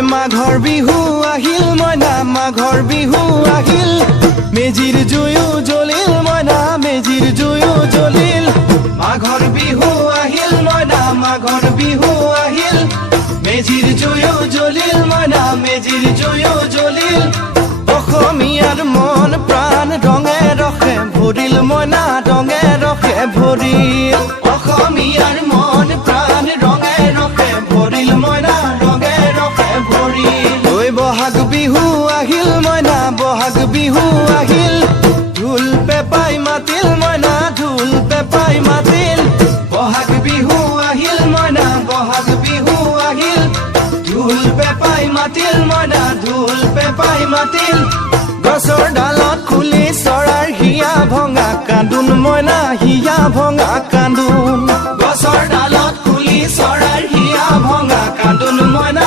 মাঘৰ বিহু আহিল মইনা মাঘৰ বিহু আহিল মেজিৰ জুয়ো জ্বলিল মইনা মেজিৰ জুয়ো জ্বলিল মাঘৰ বিহু আহিল মইনা মাঘৰ বিহু আহিল মেজিৰ জুয়ো জ্বলিল মইনা মেজিৰ জুয়ো জ্বলিল অসমীয়াৰ মন প্ৰাণ ৰঙে ৰসে ভৰিল মইনা ৰঙে ৰসে ভৰিল অসমীয়াৰ মন প্ৰাণ ৰঙে ৰসে ভৰিল মইনা ৰঙে ৰসে ভৰিল ঐ বহাগ বিহু আহিল মইনা বহাগ বিহু আহিল ঢোল পেপাই মাতিল মইনা ঢোল পেপাই মাতিল বহাগ বিহু আহিল মইনা বহাগ বিহু আহিল ঢোল পেপাই মাতিল মইনা ঢোল পেপাই মাতিল গছৰ ডালত খুলি চৰাৰ হিয়া ভঙা কান্দোন মইনা হিয়া ভঙা কান্দোন